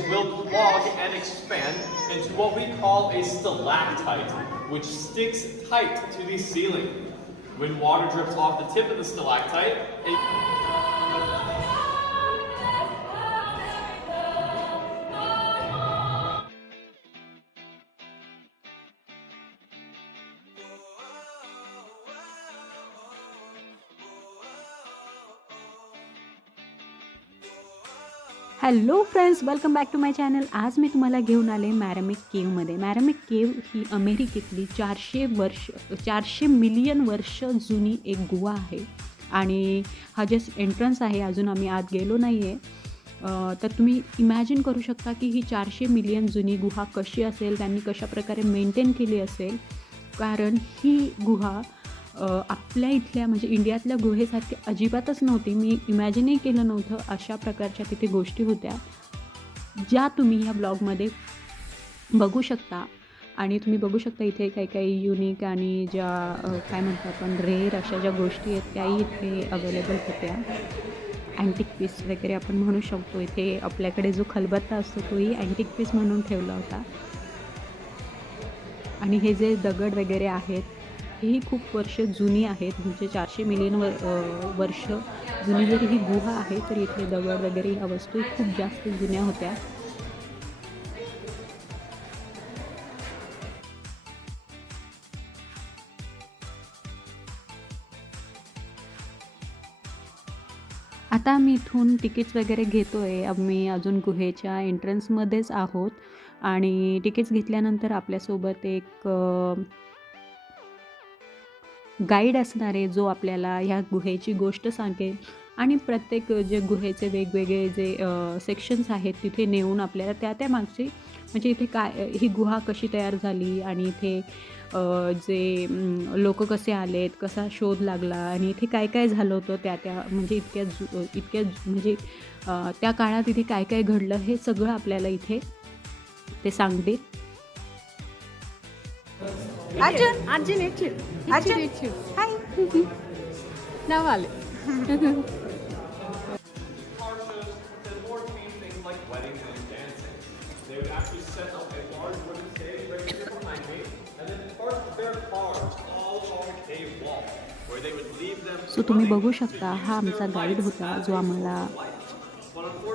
will clog and expand into what we call a stalactite, which sticks tight to the ceiling. When water drips off the tip of the stalactite, hello friends, welcome back to my channel. आज मी तुम्हाला घेऊन आले मॅरामिक केवमध्ये. मॅरामिक केव ही अमेरिकेतली 400 million वर्ष जुनी एक गुहा आहे आणि हा जे एंट्रन्स आहे अजून आम्ही आत गेलो नाही आहे. तर तुम्ही इमॅजिन करू शकता की ही 400 मिलियन जुनी गुहा कशी असेल, त्यांनी कशाप्रकारे मेंटेन केली असेल. कारण ही गुहा आपल्या इथल्या म्हणजे इंडियातल्या गुहेसारखी अजिबातच नव्हती. मी इमॅजिनही केलं नव्हतं अशा प्रकारच्या तिथे गोष्टी होत्या ज्या तुम्ही ह्या ब्लॉगमध्ये बघू शकता. आणि तुम्ही बघू शकता इथे काही युनिक आणि ज्या काय म्हणतो आपण रेअर अशा ज्या गोष्टी आहेत त्याही इथे अवेलेबल होत्या. अँटिक पीस वगैरे आपण म्हणू शकतो. इथे आपल्याकडे जो खलबत्ता असतो तोही अँटिक पीस म्हणून ठेवला होता. आणि हे जे दगड वगैरे आहेत ही खूप वर्ष जुनी आहेत. म्हणजे 400 मिलियन वर्ष जुनी जरी ही गुहा आहे तरी इथले दगड वगैरे ह्या वस्तू खूप जास्त जुन्या होत्या. आता आम्ही इथून तिकीट्स वगैरे घेतो आहे. आम्ही अजून गुहेच्या एंट्रन्समध्येच आहोत आणि तिकीट्स घेतल्यानंतर आपल्यासोबत एक गाईड असणार आहे जो आपल्याला ह्या गुहेची गोष्ट सांगेल आणि प्रत्येक जे गुहेचे वेगवेगळे जे सेक्शन्स आहेत तिथे नेऊन आपल्याला त्या मागची म्हणजे इथे काय ही गुहा कशी तयार झाली आणि इथे जे लोक कसे आलेत, कसा शोध लागला आणि इथे काय काय झालं होतं त्या म्हणजे इतक्या म्हणजे त्या काळात इथे काय काय घडलं हे सगळं आपल्याला इथे ते सांगते. Arjun, Hi. Now Ale. They would actually set up a large wooden stage right here behind me, and then park their cars all along the cave wall, where they would leave them. सो तुम्ही बघू शकता हा आमचा guide होता जो आम्हाला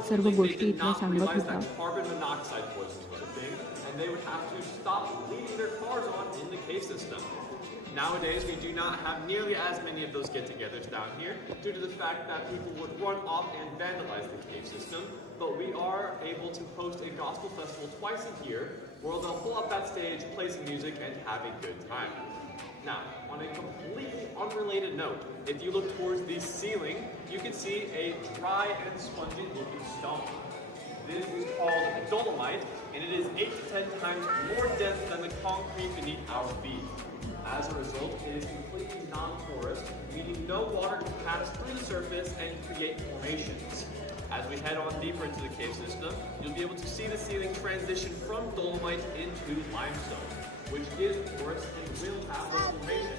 सर्व गोष्टी इथल्या सांगत होता. Carbon monoxide poisons was a thing, and they would have to stop leaving their cars on in the cave system. Nowadays, we do not have nearly as many of those get-togethers down here due to the fact that people would run off and vandalize the cave system, but we are able to host a gospel festival twice a year where they'll pull up that stage, play some music, and have a good time. Now, on a completely unrelated note, if you look towards the ceiling, you can see a dry and spongy looking stone. This is called dolomite, and it is 8 to 10 times more dense than the concrete beneath our feet. As a result, it is completely non-porous, meaning no water can pass through the surface and create formations. As we head on deeper into the cave system, you'll be able to see the ceiling transition from dolomite into limestone, which is porous and will have a formation.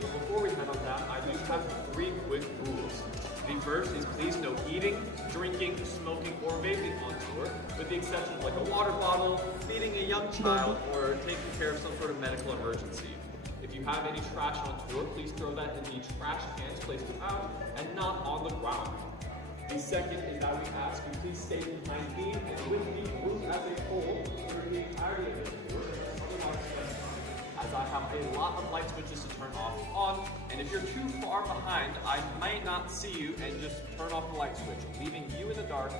But before we head on down, I do have 3 quick rules. The first is please no eating, drinking, smoking, or vaping on tour, with the exception of like a water bottle, feeding a young child, or taking care of some sort of medical emergency. If you have any trash on tour, please throw that in the trash cans placed out and not on the ground. The second is that we ask you please stay behind me and with the group as a whole for the entirety of this tour, as I have a lot of light switches to turn off and on, and if you're too far behind, I might not see you and just turn off the light switch, leaving you in the dark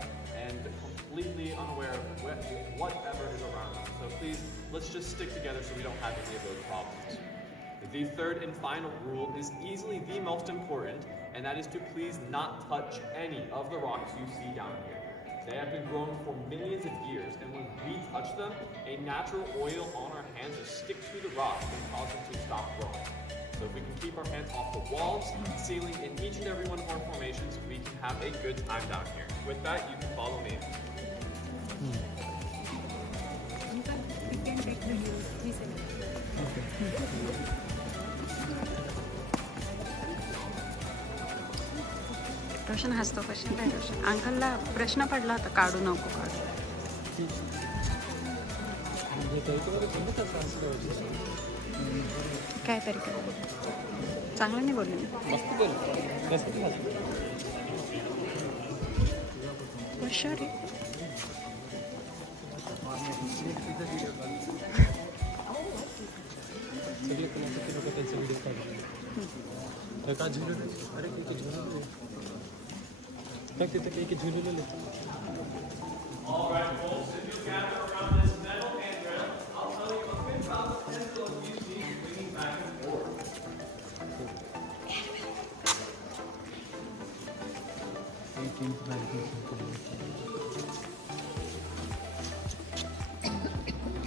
and completely unaware of whatever is around us. So please, let's just stick together so we don't have any of those problems. The third and final rule is easily the most important, and that is to please not touch any of the rocks you see down here. They have been grown for millions of years, and when we touch them, a natural oil on our hands will stick to the rocks and cause them to stop growing. So if we can keep our hands off the walls, ceiling, and each and every one of our formations, we can have a good time down here. With that, you can follow me. You can take the views. Okay. रोशन हसतो. Question काय रोशन? अंकलला प्रश्न पडला होता काढू नको काढू. काय तरी करा चांगलं नाही बोलले हुशार आहे. All right, folks, if you gather around this metal handrail, I'll tell you a bit about the pendulum you see swinging back and forth.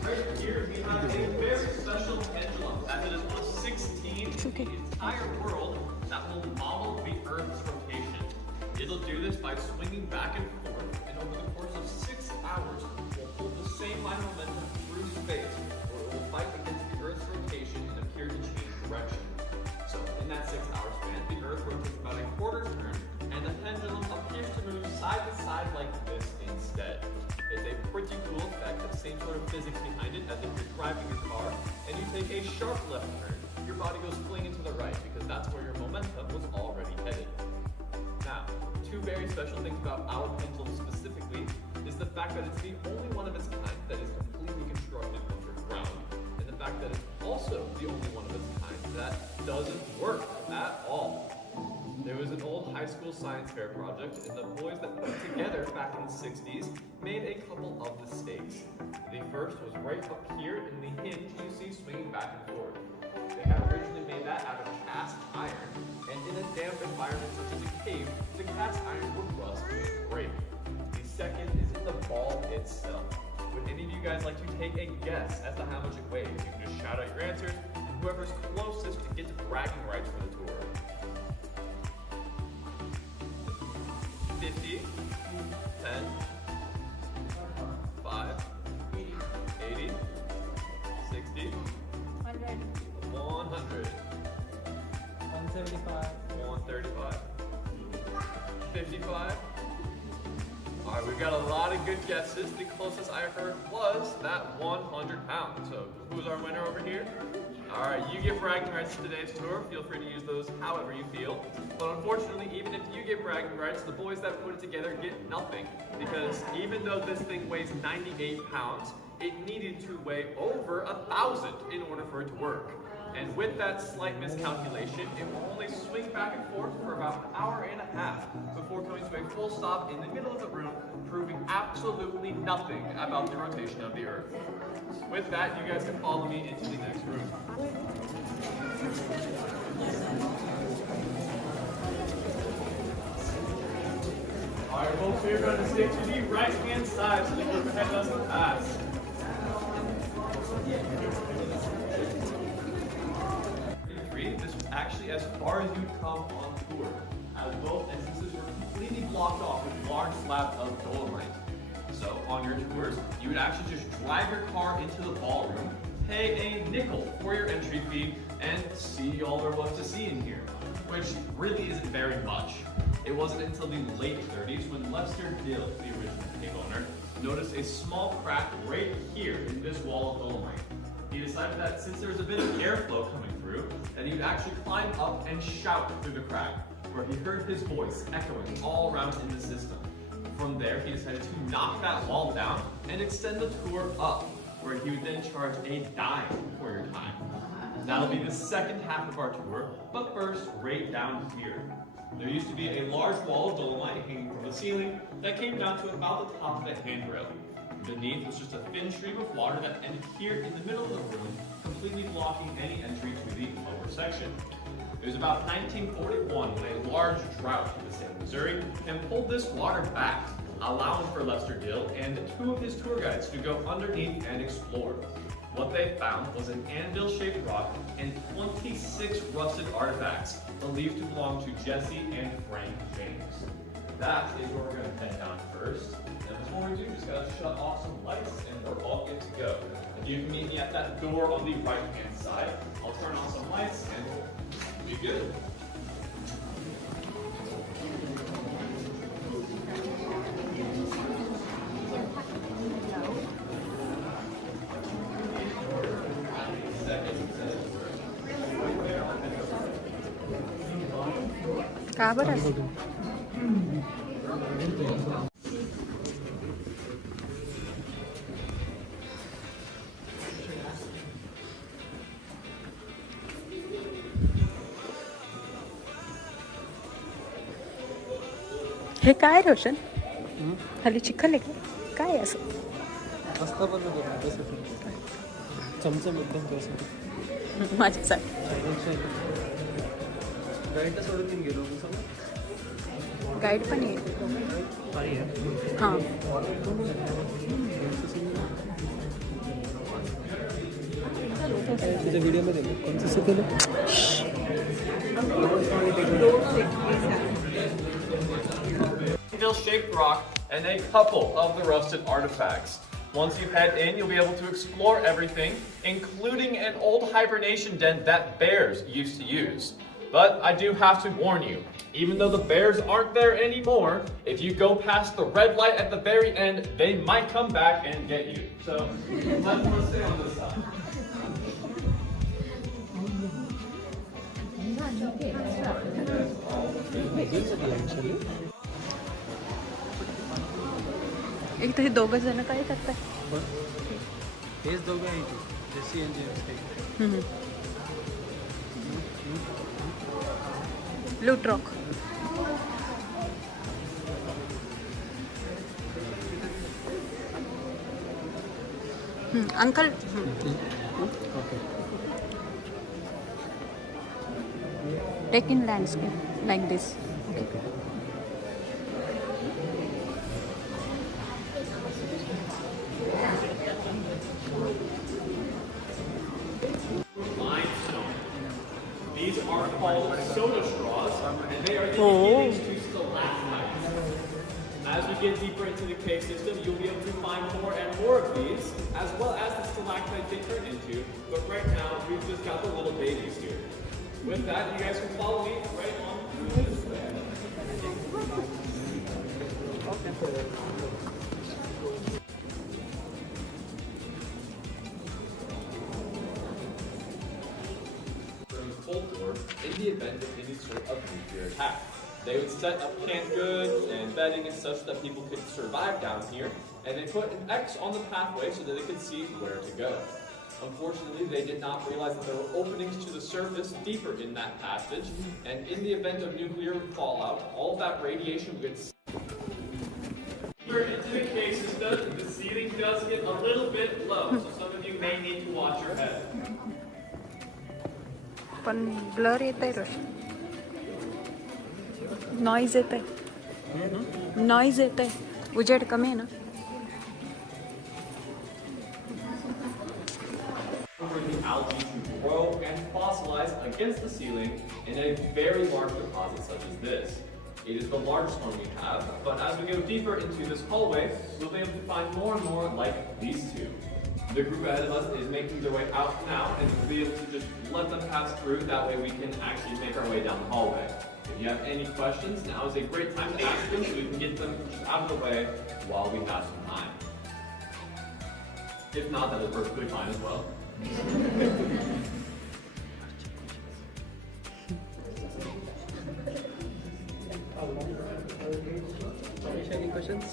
Right here, we have a very special pendulum, as it is one of 16 in the entire world that will model the Earth's rotation. It'll do this by swinging back and forth, and over the course of 6 hours, will hold the same line of momentum through space, where it will fight against the Earth's rotation and appear to change direction. So, in that 6-hour span, the Earth rotates about a quarter turn, and the pendulum appears to move side to side like this instead. It's a pretty cool effect, the same sort of physics behind it as if you're driving your car, and you take a sharp left turn, your body goes flinging to the right, because that's where your momentum was already headed. Now, two very special things about our pendulum specifically is the fact that it's the only one of its kind that is completely constructed underground, and the fact that it's also the only one of its kind that doesn't work at all. There was an old high school science fair project, and the boys that put it together back in the 60s made a couple of mistakes. The first was right up here in the hinge you see swinging back and forth. They had originally made that out of cast iron, and in a damp environment such as a cave, the cast iron would rust and break. The second is in the ball itself. Would any of you guys like to take a guess as to how much it weighs? You can just shout out your answers, and whoever's closest gets bragging rights for the tour. 50, 10, 5, 80, 60, 100, 175, 135, 55. All right, we've got a lot of good guesses. The closest I heard was that 100 pounds. So who's our winner over here? All right, you get bragging rights in today's tour. Feel free to use those however you feel. But unfortunately, even if you get bragging rights, the boys that put it together get nothing. Because even though this thing weighs 98 pounds, it needed to weigh over 1,000 in order for it to work. And with that slight miscalculation, it will only swing back and forth for about an hour and a half before coming to a full stop in the middle of the room, proving absolutely nothing about the rotation of the Earth. With that, you guys can follow me into the next room. Alright folks, we're going to stick to the right-hand side so the group ahead doesn't pass. This was actually as far as you'd come on tour, as both instances were completely blocked off with large slabs of dolomite. So on your tours, you would actually just drive your car into the ballroom, pay a nickel for your entry fee, and see all there was to see in here, which really isn't very much. It wasn't until the late 30s when Lester Dill, the original cave owner, noticed a small crack right here in this wall of dolomite. He decided that since there was a bit of airflow coming through, that he would actually climb up and shout through the crack, where he heard his voice echoing all around in the system. From there, he decided to knock that wall down and extend the tour up, where he would then charge a dime for your time. That'll be the second half of our tour, but first, right down here. There used to be a large wall of dolomite hanging from the ceiling that came down to about the top of the handrail. Beneath was just a thin stream of water that ended here in the middle of the room, completely blocking any entry to the lower section. It was about 1941 when a large drought hit the state of Missouri and pulled this water back, allowing for Lester Dill and 2 of his tour guides to go underneath and explore. What they found was an anvil-shaped rock and 26 rusted artifacts believed to belong to Jesse and Frank James. That is where we're going to head down first. And before we do, just gotta shut off some lights and we're all good to go. If you can meet me at that door on the right-hand side, I'll turn on some lights and we'll be good. का बरं असं? हे काय रोशन? खाली चिखल आहे का? काय असं? चमचम एकदम कसं माझ्यासाठी गाईडला सोडून गेलो गाईड पण आहे. हां तुझ्या व्हिडिओमध्ये कोणतं सुकलं Shaped rock and a couple of the rusted artifacts. Once you head in, you'll be able to explore everything, including an old hibernation den that bears used to use. But I do have to warn you, even though the bears aren't there anymore, if you go past the red light at the very end, they might come back and get you. So let's stay on this side. एक तर हे दोघं जण काय करतात? हेच दोघं आहे ते जेसी आणि जेम्स लूट rock. Uncle take in landscape like this. These are called soda straws, and they are the beginnings to stalagmites. As we get deeper into the cave system, you'll be able to find more and more of these, as well as the stalactites they turn into. But right now, we've just got the little babies here. With that, you guys can follow me right on through this way. In the event of any sort of nuclear attack, they would set up canned goods and bedding and such that people could survive down here, and they put an X on the pathway so that they could see where to go. Unfortunately, they did not realize that there were openings to the surface deeper in that passage, and in the event of nuclear fallout, all of that radiation would get deeper into the cave system. The ceiling does get a little bit low, so some of you may need to watch your head. पण blur येत आहे रोशन. Noise येत आहे. Noise येत आहे. उजेड कमी आहे ना. The algae to grow and fossilize against the ceiling in a very large deposit such as this. It is the largest one we have, but as we go deeper into this hallway, we'll be able to find more and more like these two. The group ahead of us is making their way out now, and we'll be able to just let them pass through. That way we can actually make our way down the hallway. If you have any questions, now is a great time to ask them so we can get them out of the way while we have some time. If not, that is perfectly fine as well.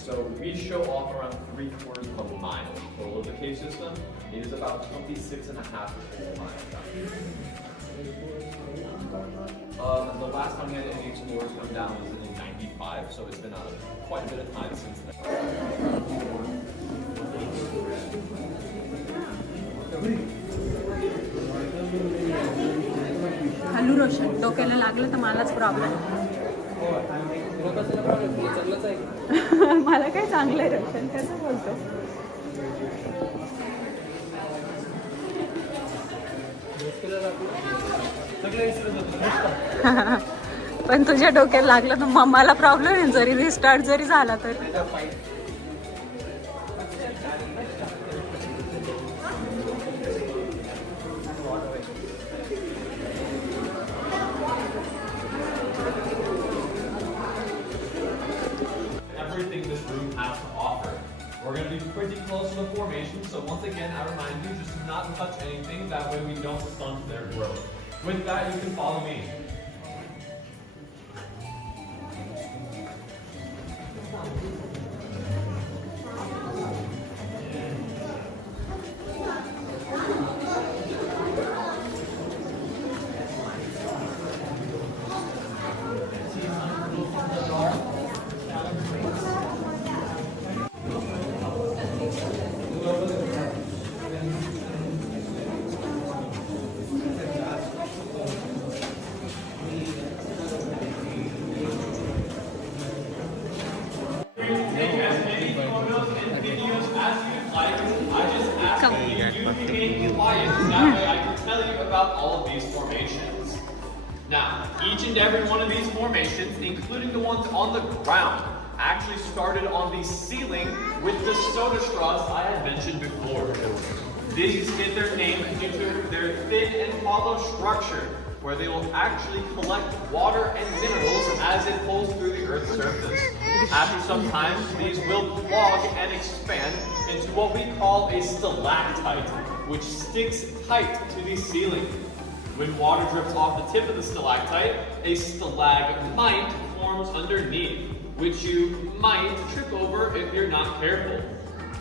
So we show off around 3/4 of a mile total of the cave system. It is about 26.5 miles down here. The last time we had any explorers come down was in 95, so it's been quite a bit of time since then. Hello Roshan, डोक्याला लागलं तर मलाच problem. मला काय चांगलं आहे रोशन, कसं बोलतो. पण तुझ्या डोक्याला लागलं तर मम्माला प्रॉब्लेम आहे. जरी रिस्टार्ट जरी झाला तरी. Everything this room has to offer. We're going to be pretty close to the formation, so once again, I remind you just to not touch anything, that way we don't stunt their growth. With that, you can follow me. Now, each and every one of these formations, including the ones on the ground, actually started on the ceiling with the soda straws I had mentioned before. These get their name due to their thin and hollow structure, where they will actually collect water and minerals as it pulls through the Earth's surface. After some time, these will clog and expand into what we call a stalactite, which sticks tight to the ceiling. When water drips off the tip of the stalactite, a stalagmite forms underneath, which you might trip over if you're not careful.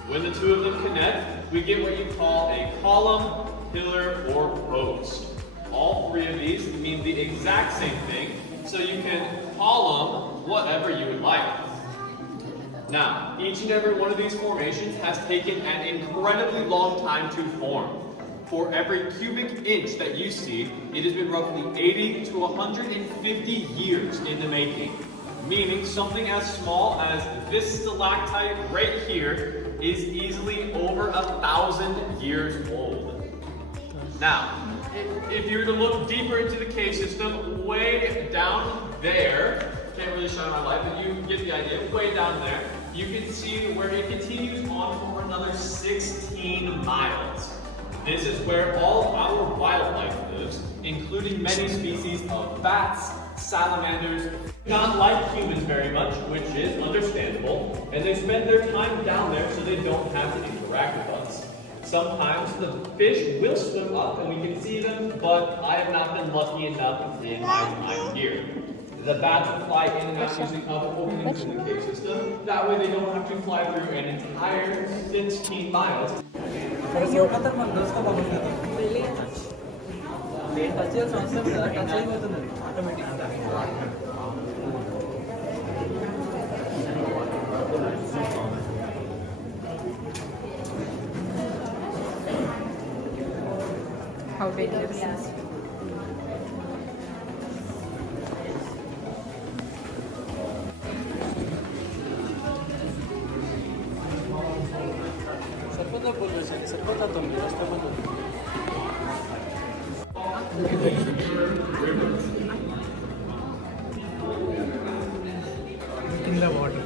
When the two of them connect, we get what you call a column, pillar, or post. All three of these mean the exact same thing, so you can column whatever you would like. Now, each and every one of these formations has taken an incredibly long time to form. For every cubic inch that you see, it has been roughly 80 to 150 years in the making. Meaning something as small as this stalactite right here is easily over 1,000 years old. Now, if you were to look deeper into the cave system, way down there, can't really shine my light, but you get the idea, way down there, you can see where it continues on for another 16 miles. This is where all our wildlife lives, including many species of bats, salamanders, not like humans very much, which is understandable, and they spend their time down there so they don't have to interact with us. Sometimes the fish will swim up and we can see them, but I have not been lucky enough in my time here. The bats will fly in and out using other openings in the cave system. That way they don't have to fly through an entire 16 miles. How dangerous is it?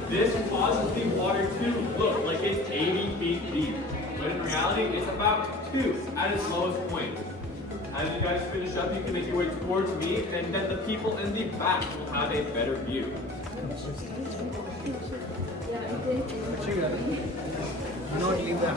This causes the water to look like it's 80 feet deep, but in reality it's about 2 at its lowest point. As you guys finish up, you can make your way towards me, and then the people in the back will have a better view. Do not leave that.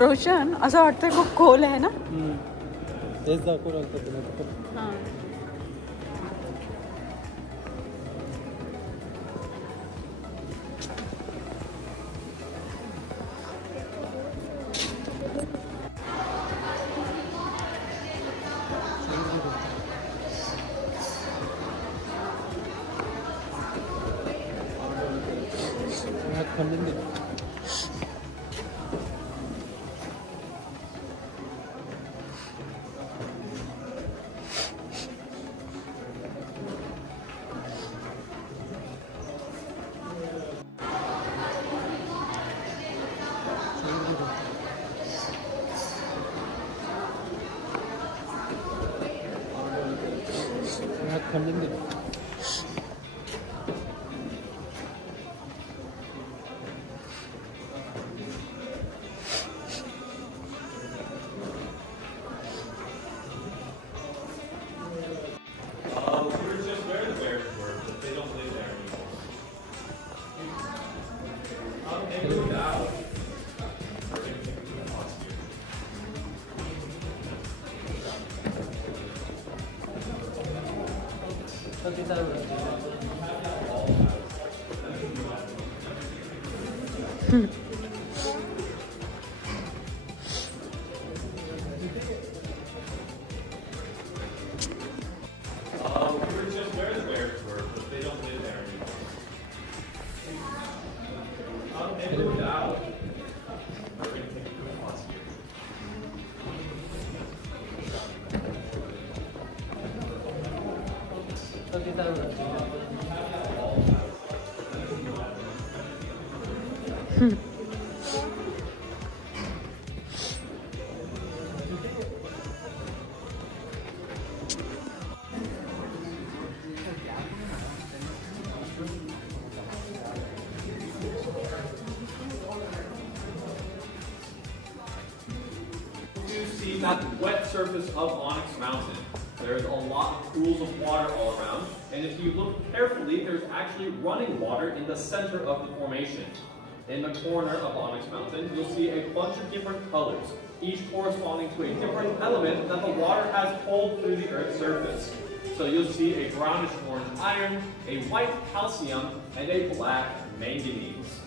रोशन असं वाटतंय खूप खोल आहे ना. तेच दाखवू लागतं. खंडन दिलं. At the wet surface of Onyx Mountain, there's a lot of pools of water all around, and if you look carefully, there's actually running water in the center of the formation. In the corner of Onyx Mountain, you'll see a bunch of different colors, each corresponding to a different element that the water has pulled through the Earth's surface. So you'll see a brownish orange iron, a white calcium, and a black manganese.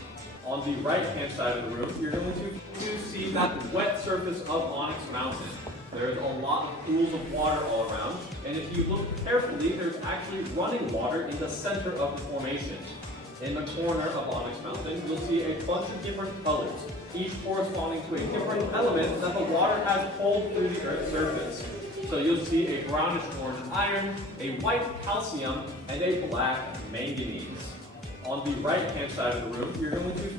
On the right-hand side of the room, you're going to see at the wet surface of Onyx Mountain. There's a lot of pools of water all around, and if you look carefully, there's actually running water in the center of the formation. In the corner of Onyx Mountain, you'll see a bunch of different colors, each corresponding to a different element that the water has pulled through the Earth's surface. So you'll see a brownish orange iron, a white calcium, and a black manganese. On the right-hand side of the room, you're going to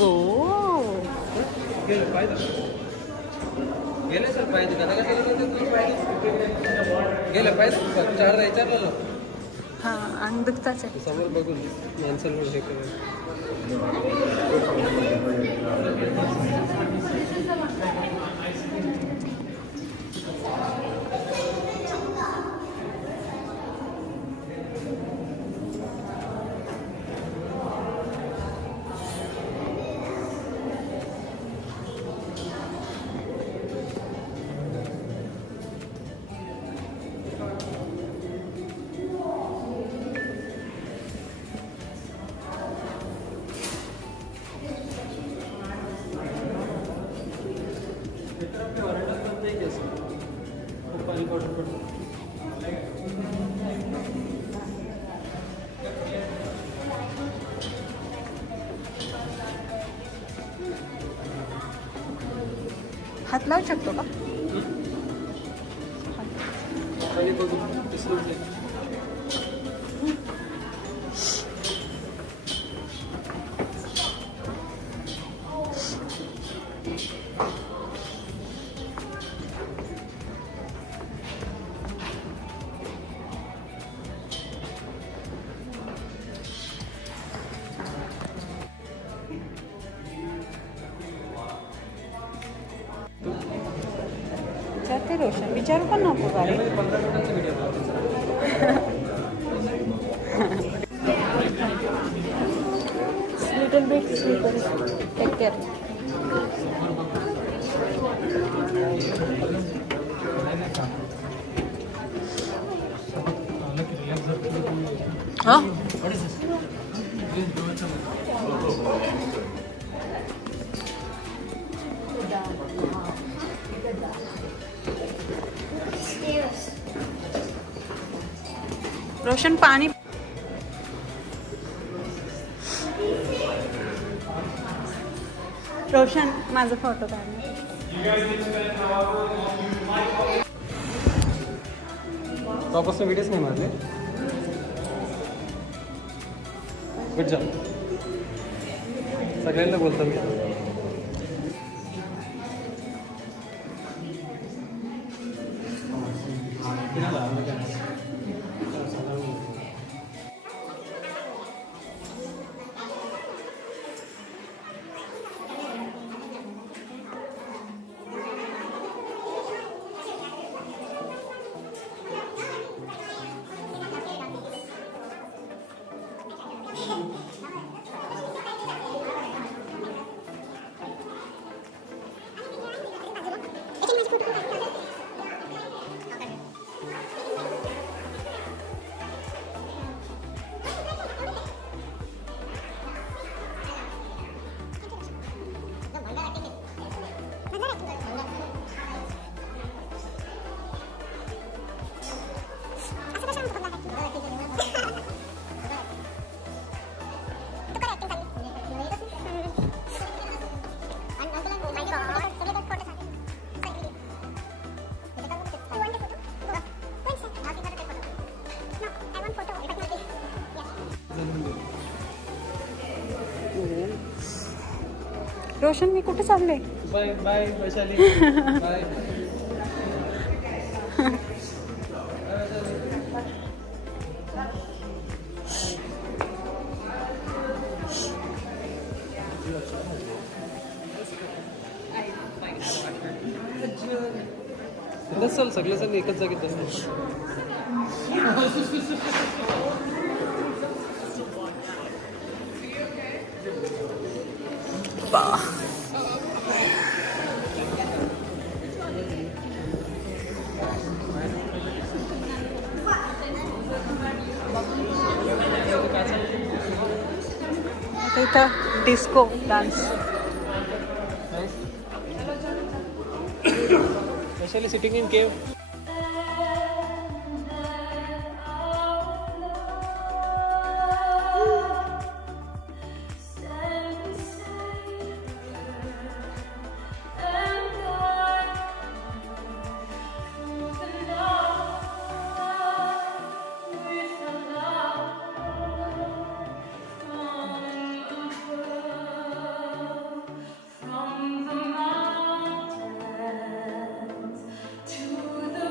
Oh. हा अंग दुखताच आहे. समोर बघून माणसांवर हे करेल. हात लावू शकतो का? विचारते रोशन, विचारू पण नको का रे? Little bit sleeper, take care. हाँ रोशन पानी. रोशन माझा फोटो काढ. वापस व्हिडिओच नाही मारले. Good job. सगळ्यांना बोलतो मी. रोशन, मी कुठे चालले? Bye bye Vaishali. बाय. चल सगळे जण एकच जागेत बसले. इथं disco dance. Especially sitting in cave. To the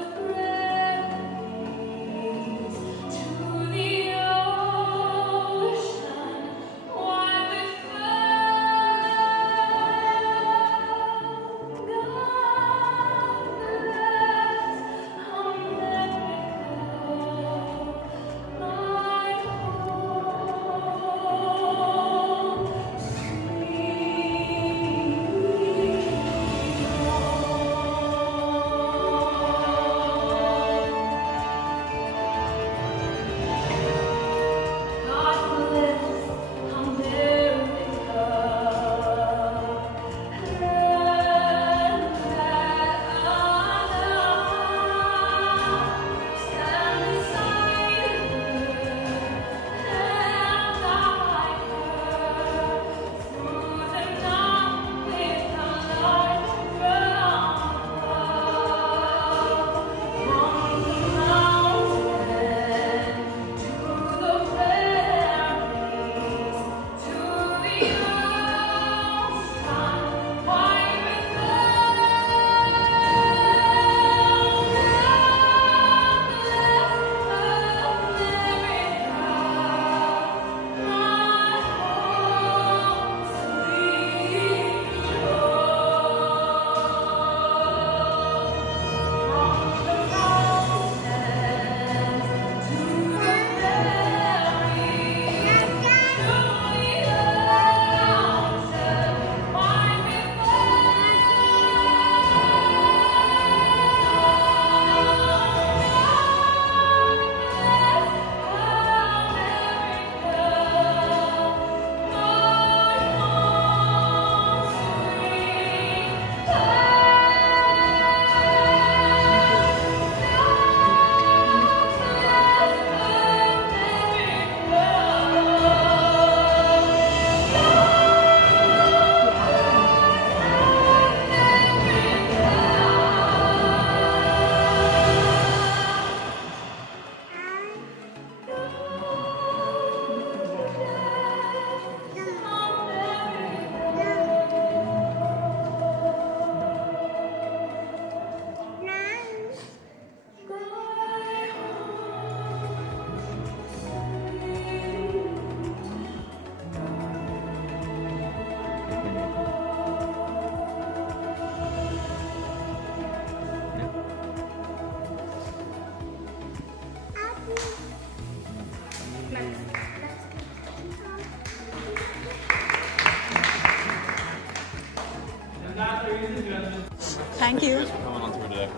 thank you. for coming on tour today.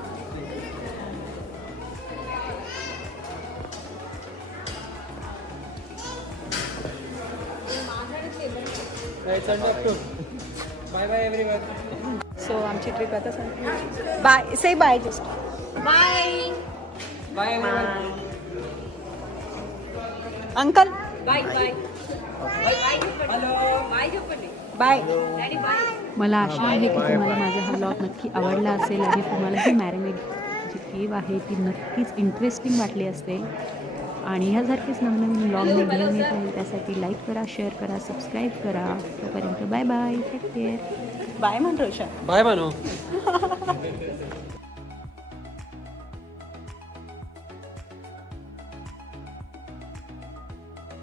It's end of tour. Bye bye everyone. So आमची ट्रिप आता संपली. बाय से bye just bye. Bye everyone. Uncle bye bye bye. मला आशा आहे की तुम्हाला माझा हा ब्लॉग नक्की आवडला असेल आणि तुम्हाला ही मॅरेमेक जी केव आहे ती नक्कीच इंटरेस्टिंग वाटली असेल. आणि ह्यासारखेच नवनवीन ब्लॉग मी घेऊन येत आहे. त्यासाठी लाईक करा, शेअर करा, सबस्क्राईब करा. तोपर्यंत bye bye, take care. Bye म्हण रोशन. Bye Manu.